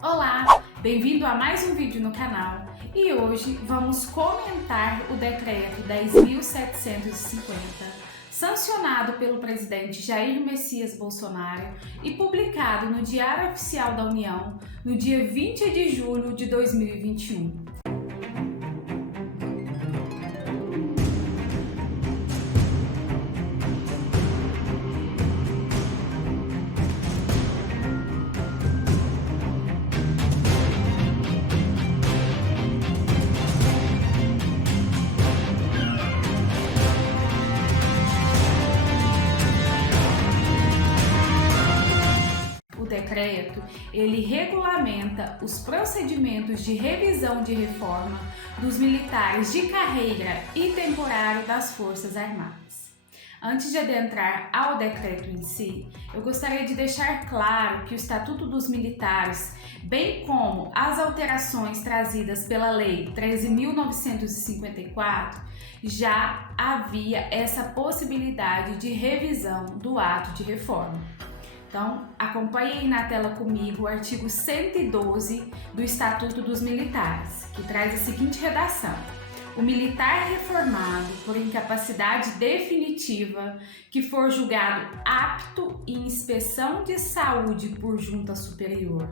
Olá, bem-vindo a mais um vídeo no canal e hoje vamos comentar o decreto 10.750, sancionado pelo presidente Jair Messias Bolsonaro e publicado no Diário Oficial da União no dia 20 de julho de 2021. O decreto, ele regulamenta os procedimentos de revisão de reforma dos militares de carreira e temporário das Forças Armadas. Antes de adentrar ao decreto em si, eu gostaria de deixar claro que o Estatuto dos Militares, bem como as alterações trazidas pela Lei 13.954, já havia essa possibilidade de revisão do ato de reforma. Então, acompanhe aí na tela comigo o artigo 112 do Estatuto dos Militares, que traz a seguinte redação: o militar reformado por incapacidade definitiva que for julgado apto em inspeção de saúde por junta superior,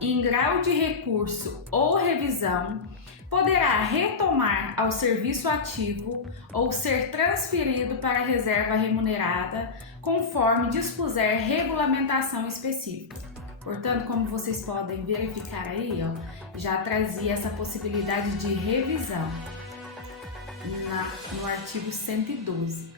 em grau de recurso ou revisão, poderá retomar ao serviço ativo ou ser transferido para a reserva remunerada, conforme dispuser regulamentação específica. Portanto, como vocês podem verificar aí, já trazia essa possibilidade de revisão no artigo 112.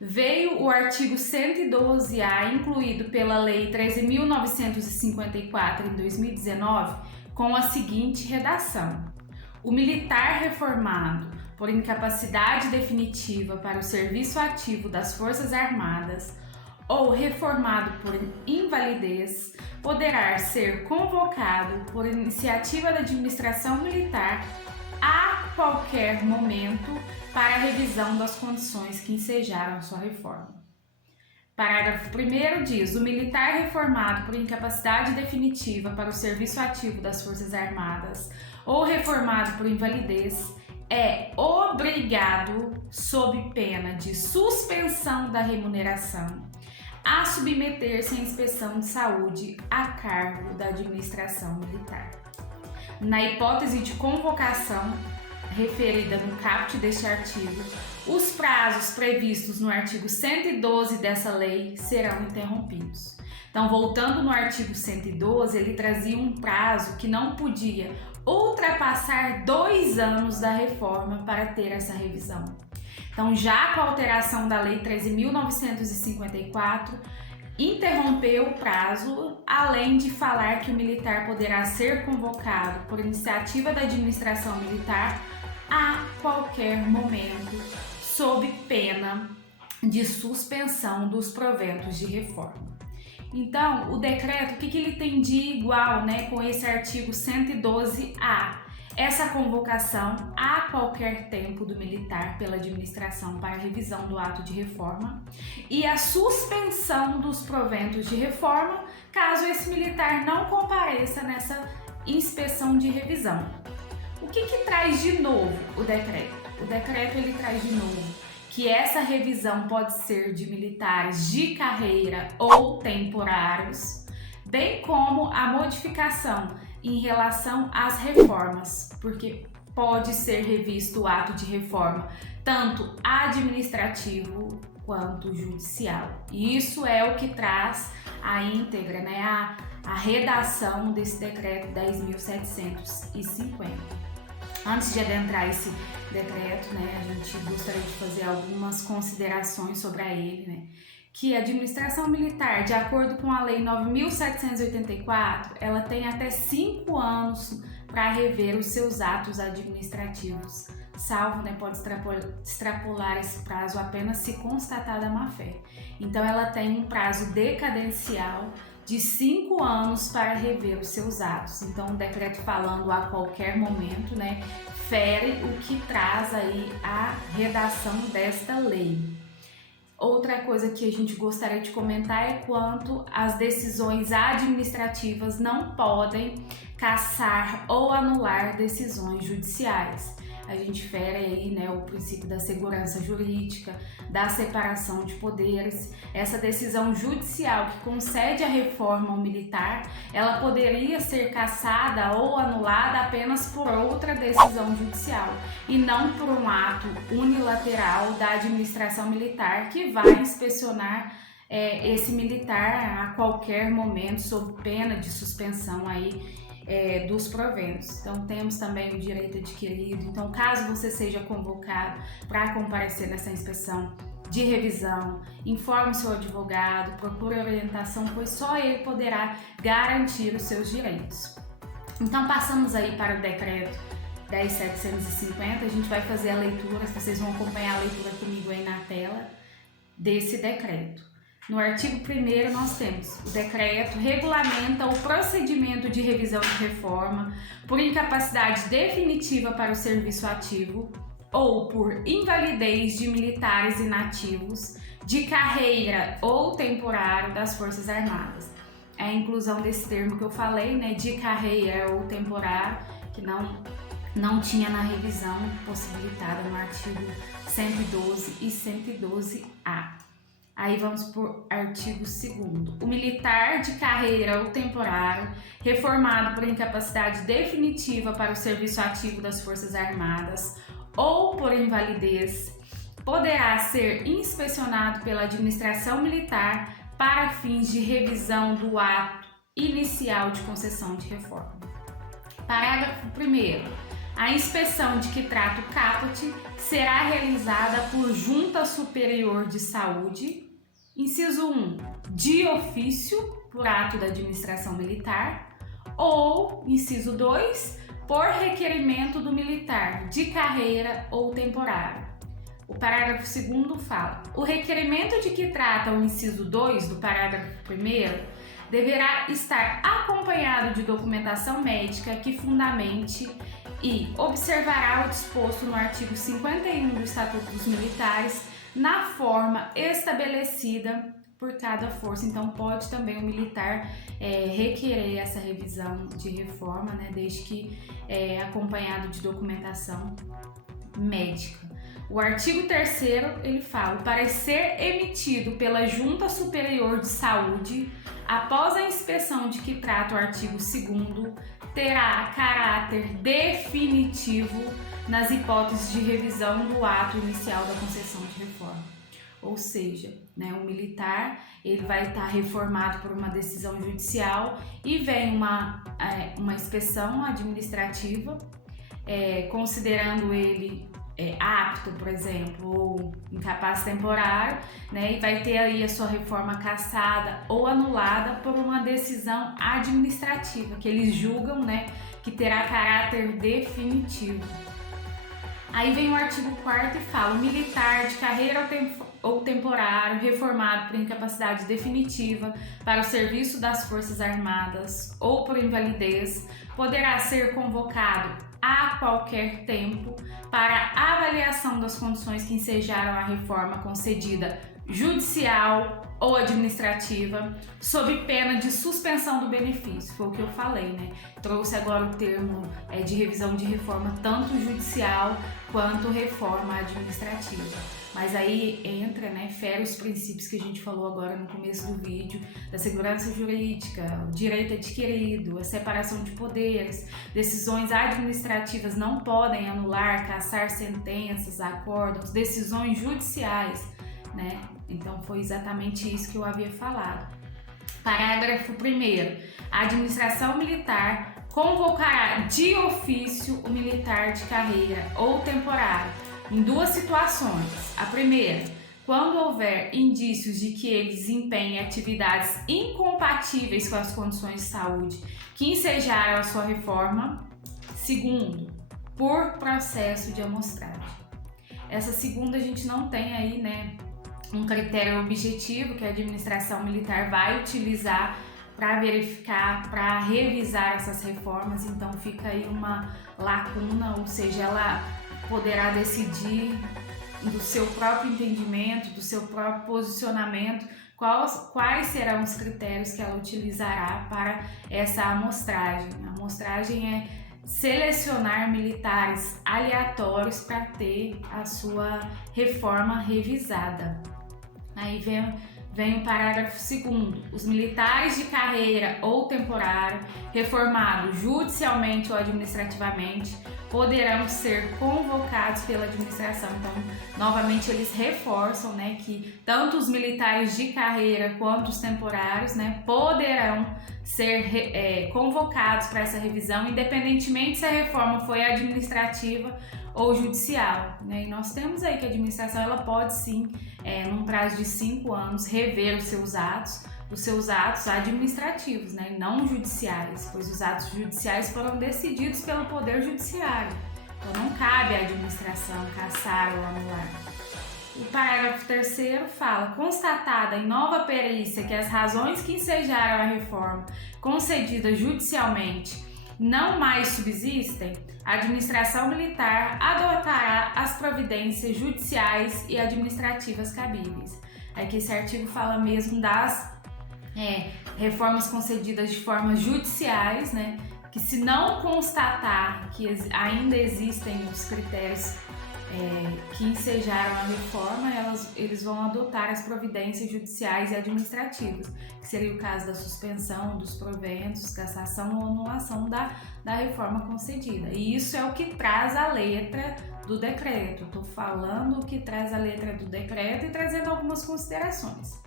Veio o artigo 112A, incluído pela Lei 13.954 em 2019, com a seguinte redação: o militar reformado por incapacidade definitiva para o serviço ativo das Forças Armadas ou reformado por invalidez poderá ser convocado por iniciativa da administração militar a qualquer momento para a revisão das condições que ensejaram sua reforma. Parágrafo 1º diz: o militar reformado por incapacidade definitiva para o serviço ativo das Forças Armadas ou reformado por invalidez é obrigado, sob pena de suspensão da remuneração, a submeter-se à inspeção de saúde a cargo da administração militar. Na hipótese de convocação referida no caput deste artigo, os prazos previstos no artigo 112 dessa lei serão interrompidos. Então, voltando no artigo 112, ele trazia um prazo que não podia ultrapassar 2 anos da reforma para ter essa revisão. Então, já com a alteração da Lei 13.954, interrompeu o prazo, além de falar que o militar poderá ser convocado por iniciativa da administração militar a qualquer momento, sob pena de suspensão dos proventos de reforma. Então, o decreto, o que ele tem de igual, com esse artigo 112A? Essa convocação a qualquer tempo do militar pela administração para revisão do ato de reforma e a suspensão dos proventos de reforma caso esse militar não compareça nessa inspeção de revisão. O que traz de novo o decreto? O decreto ele traz de novo que essa revisão pode ser de militares de carreira ou temporários, bem como a modificação em relação às reformas, porque pode ser revisto o ato de reforma tanto administrativo quanto judicial. E isso é o que traz a íntegra, a redação desse decreto 10.750. Antes de adentrar esse decreto, a gente gostaria de fazer algumas considerações sobre ele, que a administração militar, de acordo com a Lei 9.784, ela tem até 5 anos para rever os seus atos administrativos, salvo, pode extrapolar esse prazo apenas se constatada a má-fé. Então, ela tem um prazo decadencial de 5 anos para rever os seus atos. Então, o decreto falando a qualquer momento, fere o que traz aí a redação desta lei. Outra coisa que a gente gostaria de comentar é quanto às decisões administrativas não podem cassar ou anular decisões judiciais. A gente fere aí, né, o princípio da segurança jurídica, da separação de poderes. Essa decisão judicial que concede a reforma ao militar, ela poderia ser cassada ou anulada apenas por outra decisão judicial e não por um ato unilateral da administração militar que vai inspecionar esse militar a qualquer momento sob pena de suspensão aí dos proventos. Então temos também o direito adquirido. Então, caso você seja convocado para comparecer nessa inspeção de revisão, informe o seu advogado, procure orientação, pois só ele poderá garantir os seus direitos. Então passamos aí para o decreto 10.750, a gente vai fazer a leitura, vocês vão acompanhar a leitura comigo aí na tela desse decreto. No artigo 1º nós temos: o decreto regulamenta o procedimento de revisão de reforma por incapacidade definitiva para o serviço ativo ou por invalidez de militares inativos de carreira ou temporário das Forças Armadas. É a inclusão desse termo que eu falei, né, de carreira ou temporário, que não tinha na revisão possibilitada no artigo 112 e 112A. Aí vamos para o artigo 2º. O militar de carreira ou temporário, reformado por incapacidade definitiva para o serviço ativo das Forças Armadas ou por invalidez, poderá ser inspecionado pela administração militar para fins de revisão do ato inicial de concessão de reforma. Parágrafo 1º. A inspeção de que trata o caput será realizada por Junta Superior de Saúde, inciso 1, de ofício, por ato da administração militar, ou, inciso 2, por requerimento do militar de carreira ou temporário. O parágrafo 2º fala: o requerimento de que trata o inciso 2 do parágrafo 1º deverá estar acompanhado de documentação médica que fundamente e observará o disposto no artigo 51 do Estatuto dos Militares na forma estabelecida por cada força. Então pode também o militar requerer essa revisão de reforma, né, desde que acompanhado de documentação médica. O artigo 3º, ele fala: o parecer emitido pela Junta Superior de Saúde após a inspeção de que trata o artigo 2º terá caráter definitivo nas hipóteses de revisão do ato inicial da concessão de reforma. Ou seja, né, o militar ele vai estar reformado por uma decisão judicial e vem uma inspeção administrativa, considerando ele apto, por exemplo, ou incapaz temporário, né, e vai ter aí a sua reforma cassada ou anulada por uma decisão administrativa, que eles julgam, né, que terá caráter definitivo. Aí vem o artigo 4º e fala: o militar de carreira ou temporário reformado por incapacidade definitiva para o serviço das Forças Armadas ou por invalidez poderá ser convocado a qualquer tempo para avaliação das condições que ensejaram a reforma concedida judicial ou administrativa, sob pena de suspensão do benefício. Foi o que eu falei, né? Trouxe agora o termo de revisão de reforma, tanto judicial quanto reforma administrativa. Mas aí entra, né, fere os princípios que a gente falou agora no começo do vídeo, da segurança jurídica, o direito adquirido, a separação de poderes, decisões administrativas não podem anular, cassar sentenças, acórdãos, decisões judiciais, né? Então foi exatamente isso que eu havia falado. Parágrafo 1º. A administração militar convocará de ofício o militar de carreira ou temporário em duas situações. A primeira, quando houver indícios de que ele desempenhe atividades incompatíveis com as condições de saúde que ensejaram a sua reforma. Segundo, por processo de amostragem. Essa segunda a gente não tem aí, né, um critério objetivo que a administração militar vai utilizar para verificar, para revisar essas reformas, então fica aí uma lacuna, ou seja, ela poderá decidir do seu próprio entendimento, do seu próprio posicionamento quais serão os critérios que ela utilizará para essa amostragem. A amostragem é selecionar militares aleatórios para ter a sua reforma revisada. Aí vem o parágrafo 2º. Os militares de carreira ou temporário, reformados judicialmente ou administrativamente, poderão ser convocados pela administração. Então, novamente, eles reforçam, né, que tanto os militares de carreira quanto os temporários, né, poderão ser convocados para essa revisão, independentemente se a reforma foi administrativa ou judicial, né? E nós temos aí que a administração ela pode sim, num prazo de 5 anos, rever os seus atos administrativos, né? Não judiciais, pois os atos judiciais foram decididos pelo Poder Judiciário. Então não cabe à administração cassar ou anular. O parágrafo 3º fala: constatada em nova perícia que as razões que ensejaram a reforma concedida judicialmente não mais subsistem, a administração militar adotará as providências judiciais e administrativas cabíveis. Aqui esse artigo fala mesmo das reformas concedidas de formas judiciais, né? Que se não constatar que ainda existem os critérios que ensejaram a reforma, eles vão adotar as providências judiciais e administrativas, que seria o caso da suspensão dos proventos, cassação ou anulação da reforma concedida. E isso é o que traz a letra do decreto. Estou falando o que traz a letra do decreto e trazendo algumas considerações.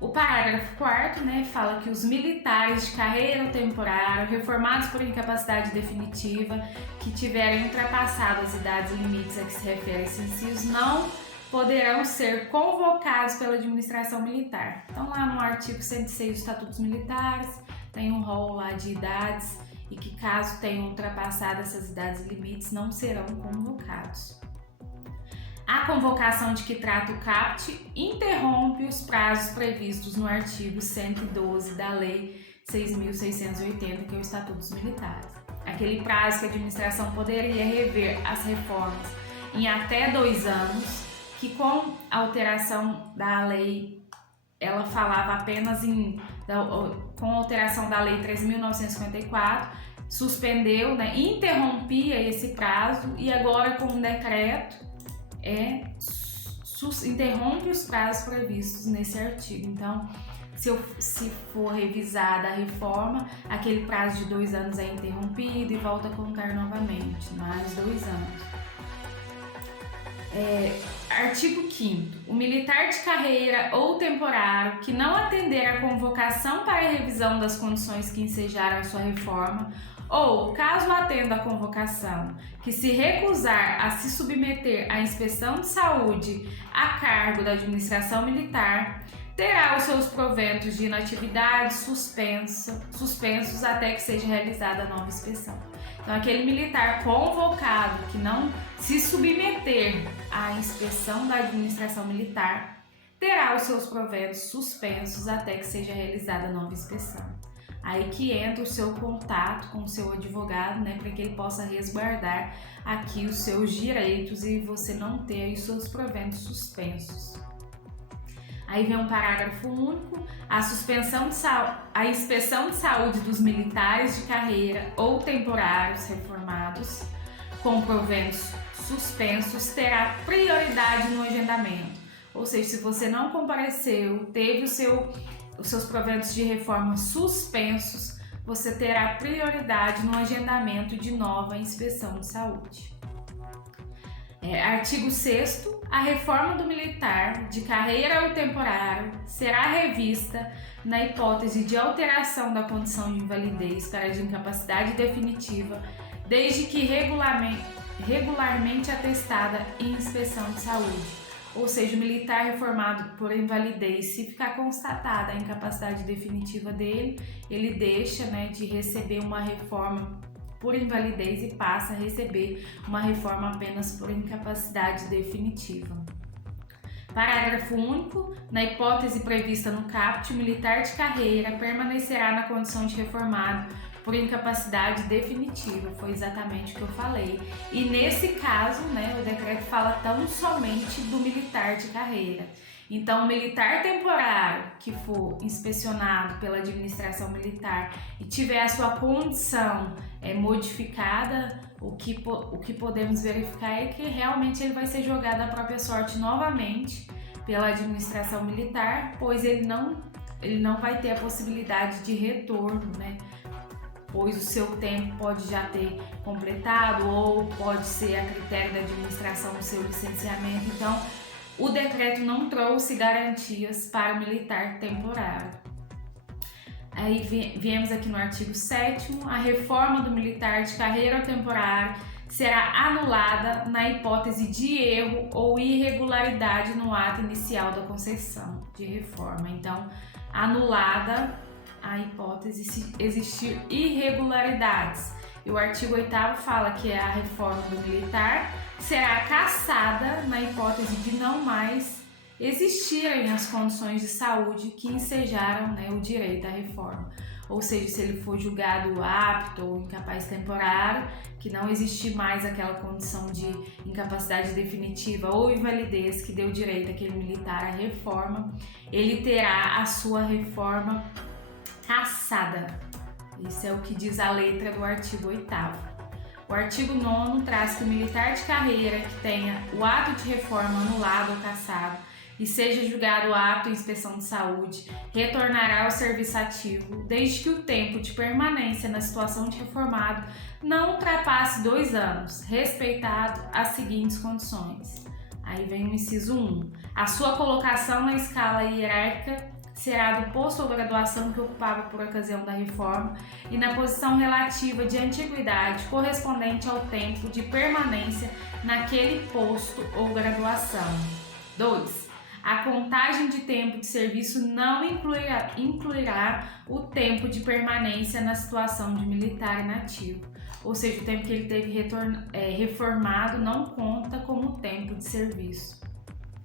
O parágrafo 4º, né, fala que os militares de carreira ou temporário, reformados por incapacidade definitiva, que tiverem ultrapassado as idades limites a que se refere esse inciso, não poderão ser convocados pela administração militar. Então, lá no artigo 106 dos Estatutos Militares, tem um rol lá de idades e que, caso tenham ultrapassado essas idades limites, não serão convocados. A convocação de que trata o CAPT interrompe os prazos previstos no artigo 112 da Lei 6.680, que é o Estatuto dos Militares. Aquele prazo que a administração poderia rever as reformas em até 2 anos, que com a alteração da lei, ela falava apenas com a alteração da Lei 3.954, suspendeu, né, interrompia esse prazo e agora com o decreto interrompe os prazos previstos nesse artigo. Então, se for revisada a reforma, aquele prazo de 2 anos é interrompido e volta a contar novamente, mais 2 anos. Artigo 5º. O militar de carreira ou temporário que não atender à convocação para a revisão das condições que ensejaram a sua reforma, ou, caso atenda à convocação, que se recusar a se submeter à inspeção de saúde a cargo da administração militar, terá os seus proventos de inatividade suspensos até que seja realizada a nova inspeção. Então, aquele militar convocado que não se submeter à inspeção da administração militar, terá os seus proventos suspensos até que seja realizada a nova inspeção. Aí que entra o seu contato com o seu advogado, né, para que ele possa resguardar aqui os seus direitos e você não ter aí os seus proventos suspensos. Aí vem um parágrafo único: a inspeção de saúde dos militares de carreira ou temporários reformados com proventos suspensos terá prioridade no agendamento. Ou seja, se você não compareceu, teve os seus proventos de reforma suspensos, você terá prioridade no agendamento de nova inspeção de saúde. Artigo 6º. A reforma do militar de carreira ou temporário será revista na hipótese de alteração da condição de invalidez para de incapacidade definitiva, desde que regularmente atestada em inspeção de saúde. Ou seja, o militar reformado por invalidez, se ficar constatada a incapacidade definitiva dele, ele deixa, né, de receber uma reforma por invalidez e passa a receber uma reforma apenas por incapacidade definitiva. Parágrafo único. Na hipótese prevista no CAPT, o militar de carreira permanecerá na condição de reformado por incapacidade definitiva. Foi exatamente o que eu falei. E nesse caso, né, o decreto fala tão somente do militar de carreira. Então, o militar temporário que for inspecionado pela administração militar e tiver a sua condição modificada, o que podemos verificar é que realmente ele vai ser jogado à própria sorte novamente pela administração militar, pois ele não vai ter a possibilidade de retorno, né? Pois o seu tempo pode já ter completado ou pode ser a critério da administração do seu licenciamento. Então, o decreto não trouxe garantias para o militar temporário. Aí viemos aqui no artigo 7º, a reforma do militar de carreira temporária será anulada na hipótese de erro ou irregularidade no ato inicial da concessão de reforma. Então, anulada a hipótese se existir irregularidades. E o artigo 8º fala que a reforma do militar será cassada na hipótese de não mais existirem as condições de saúde que ensejaram, né, o direito à reforma. Ou seja, se ele for julgado apto ou incapaz temporário, que não existir mais aquela condição de incapacidade definitiva ou invalidez que deu direito àquele militar à reforma, ele terá a sua reforma cassada. Isso é o que diz a letra do artigo 8º. O artigo 9º traz que o militar de carreira que tenha o ato de reforma anulado ou cassado e seja julgado apto em inspeção de saúde, retornará ao serviço ativo, desde que o tempo de permanência na situação de reformado não ultrapasse 2 anos, respeitado as seguintes condições. Aí vem o inciso 1. A sua colocação na escala hierárquica será do posto ou graduação que ocupava por ocasião da reforma e na posição relativa de antiguidade correspondente ao tempo de permanência naquele posto ou graduação. 2. A contagem de tempo de serviço não incluirá o tempo de permanência na situação de militar inativo, ou seja, o tempo que ele teve reformado não conta como tempo de serviço.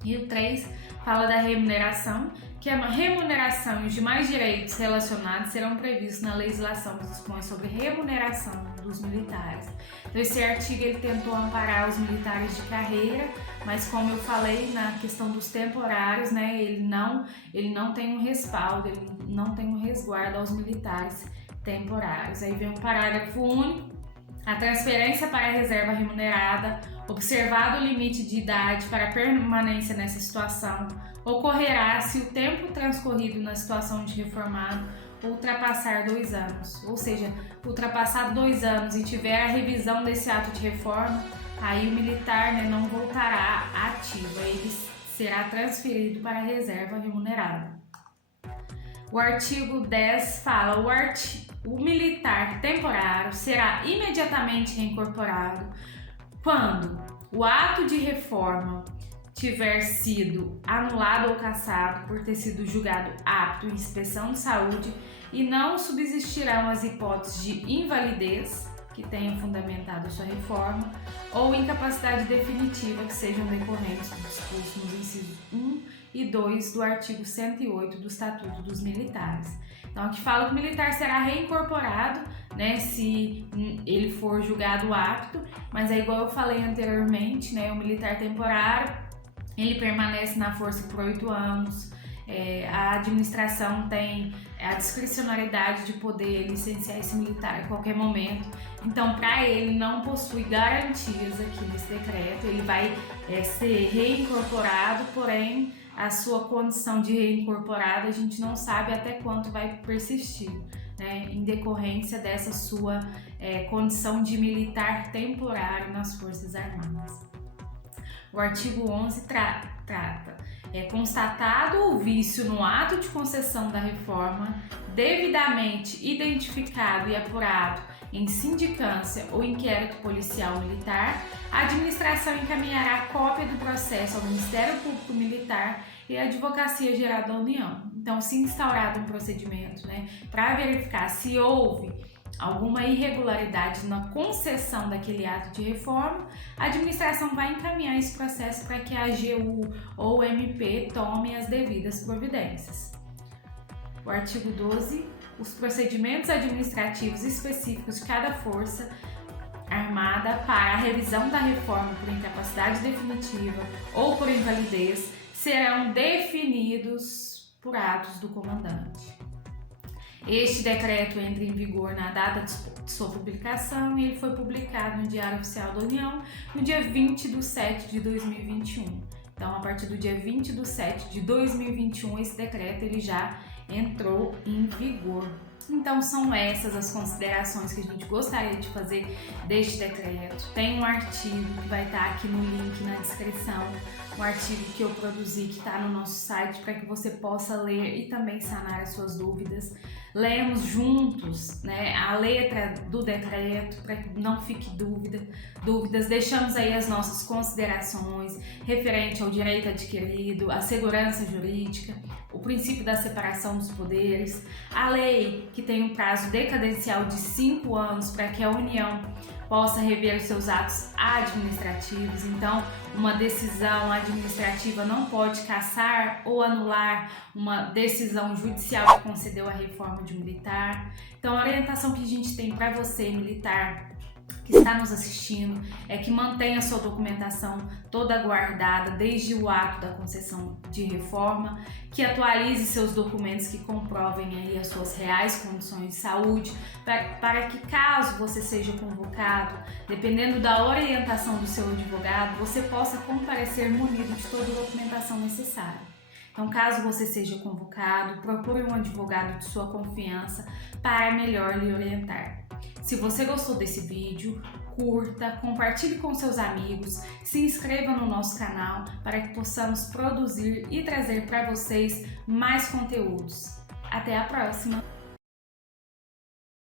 E o 3 fala da remuneração, que a remuneração e os demais direitos relacionados serão previstos na legislação que dispõe sobre remuneração dos militares. Então, esse artigo ele tentou amparar os militares de carreira, mas como eu falei na questão dos temporários, né, ele não tem um respaldo, ele não tem um resguardo aos militares temporários. Aí vem o parágrafo único. A transferência para a reserva remunerada, observado o limite de idade para permanência nessa situação, ocorrerá se o tempo transcorrido na situação de reformado ultrapassar 2 anos. Ou seja, ultrapassar 2 anos e tiver a revisão desse ato de reforma, aí o militar, né, não voltará ativo, ele será transferido para a reserva remunerada. O artigo 10 fala: o militar temporário será imediatamente reincorporado quando o ato de reforma tiver sido anulado ou cassado por ter sido julgado apto em inspeção de saúde e não subsistirão as hipóteses de invalidez que tenham fundamentado a sua reforma ou incapacidade definitiva que sejam decorrentes do disposto nos incisos 1 e 2 do artigo 108 do Estatuto dos Militares. Então, aqui fala que o militar será reincorporado, né, se ele for julgado apto, mas é igual eu falei anteriormente, né, o militar temporário, ele permanece na força por 8 anos, a administração tem a discricionariedade de poder licenciar esse militar a qualquer momento. Então, para ele, não possui garantias aqui nesse decreto, ele vai ser reincorporado, porém, a sua condição de reincorporado a gente não sabe até quanto vai persistir, né, em decorrência dessa sua condição de militar temporário nas Forças Armadas. O artigo 11 trata: constatado o vício no ato de concessão da reforma, devidamente identificado e apurado em sindicância ou inquérito policial militar, a administração encaminhará cópia do processo ao Ministério Público Militar e à Advocacia Geral da União. Então, se instaurado um procedimento, né, para verificar se houve alguma irregularidade na concessão daquele ato de reforma, a administração vai encaminhar esse processo para que a AGU ou MP tome as devidas providências. O artigo 12, os procedimentos administrativos específicos de cada força armada para a revisão da reforma por incapacidade definitiva ou por invalidez serão definidos por atos do comandante. Este decreto entra em vigor na data de sua publicação e ele foi publicado no Diário Oficial da União no dia 20/7/2021. Então, a partir do dia 20/7/2021, esse decreto ele já entrou em vigor. Então, são essas as considerações que a gente gostaria de fazer deste decreto. Tem um artigo que vai estar aqui no link na descrição, um artigo que eu produzi que está no nosso site para que você possa ler e também sanar as suas dúvidas. Lemos juntos, né, a letra do decreto para que não fique dúvidas. Deixamos aí as nossas considerações referente ao direito adquirido, à segurança jurídica, o princípio da separação dos poderes, a lei que tem um prazo decadencial de 5 anos para que a União possa rever os seus atos administrativos. Então, uma decisão administrativa não pode cassar ou anular uma decisão judicial que concedeu a reforma de um militar. Então, a orientação que a gente tem para você, militar, que está nos assistindo, é que mantenha sua documentação toda guardada desde o ato da concessão de reforma, que atualize seus documentos que comprovem aí as suas reais condições de saúde, para que caso você seja convocado, dependendo da orientação do seu advogado, você possa comparecer munido de toda a documentação necessária. Então, caso você seja convocado, procure um advogado de sua confiança para melhor lhe orientar. Se você gostou desse vídeo, curta, compartilhe com seus amigos, se inscreva no nosso canal para que possamos produzir e trazer para vocês mais conteúdos. Até a próxima!